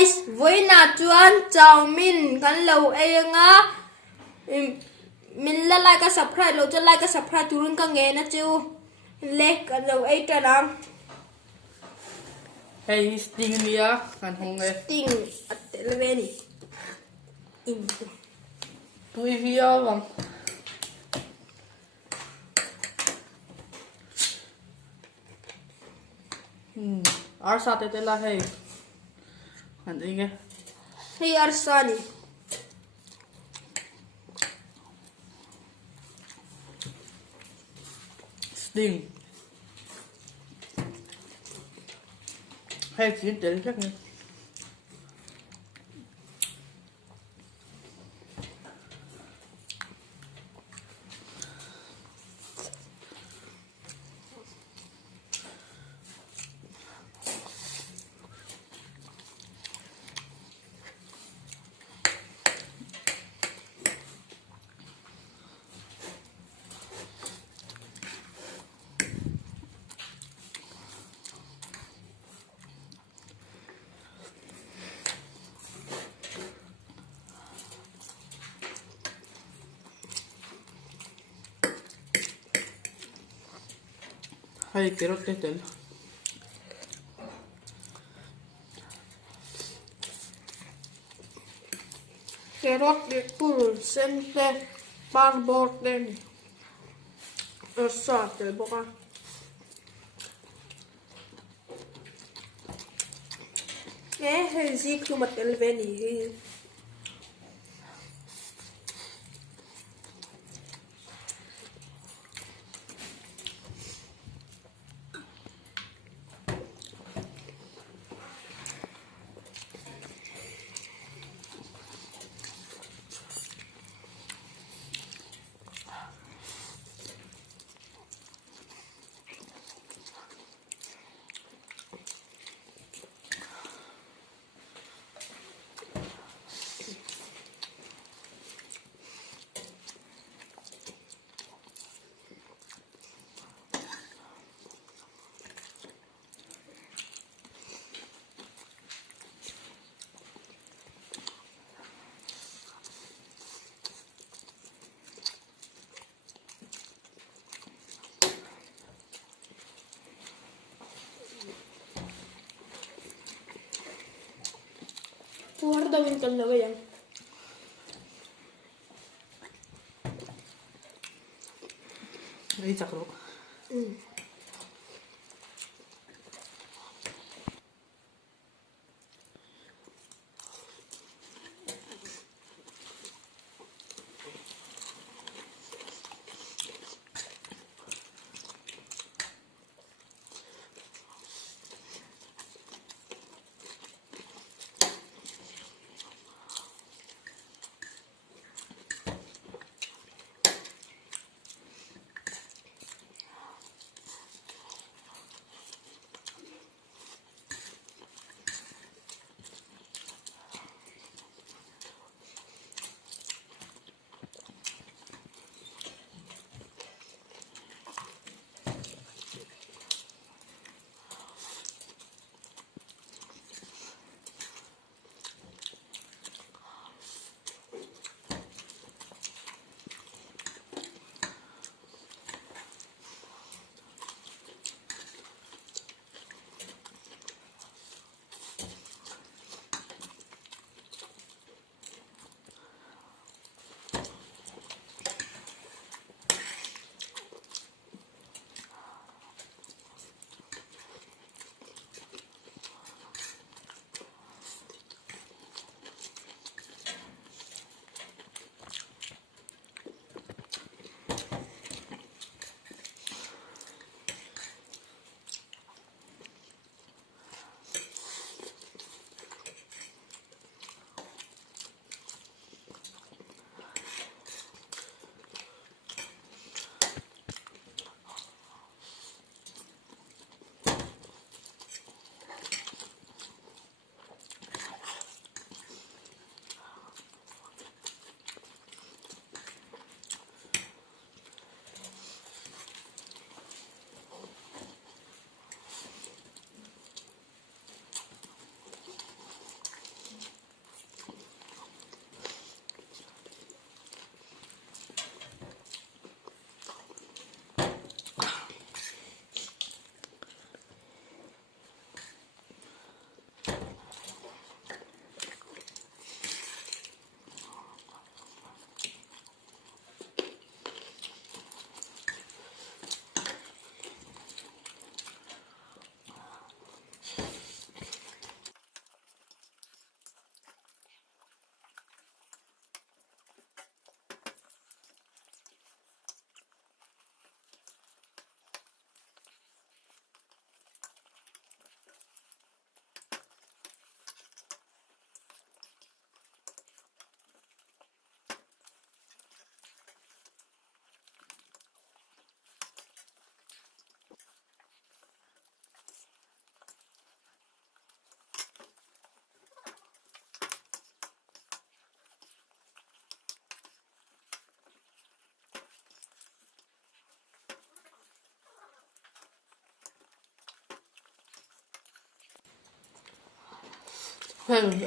guys, với nà chuan chào min kan lo nga min la like ka subscribe lo cho like ka subscribe turun ka nge na chu le kan lo ai ta nam hey sting nia kan hong le sting at televeni in tui via wang arsa te la hey kan inge hey arsani sting hey chín tel chắc nè hey quiero que tel kerot de pul sente barbot den sa tel boka hey zik tu mat televeni Keluar daun kalau yang hey chakro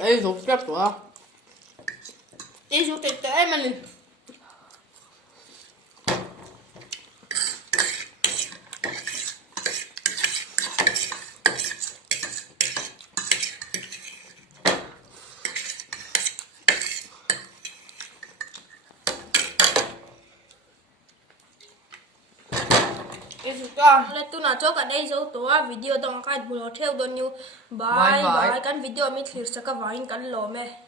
Ấy rút kép của Đi xuống tệ tệ mà liền. Let tu na chok adai zo to a video dong kan bulo theu don you bye Bye, bye. bye kan video mi thlir saka vain kan lo me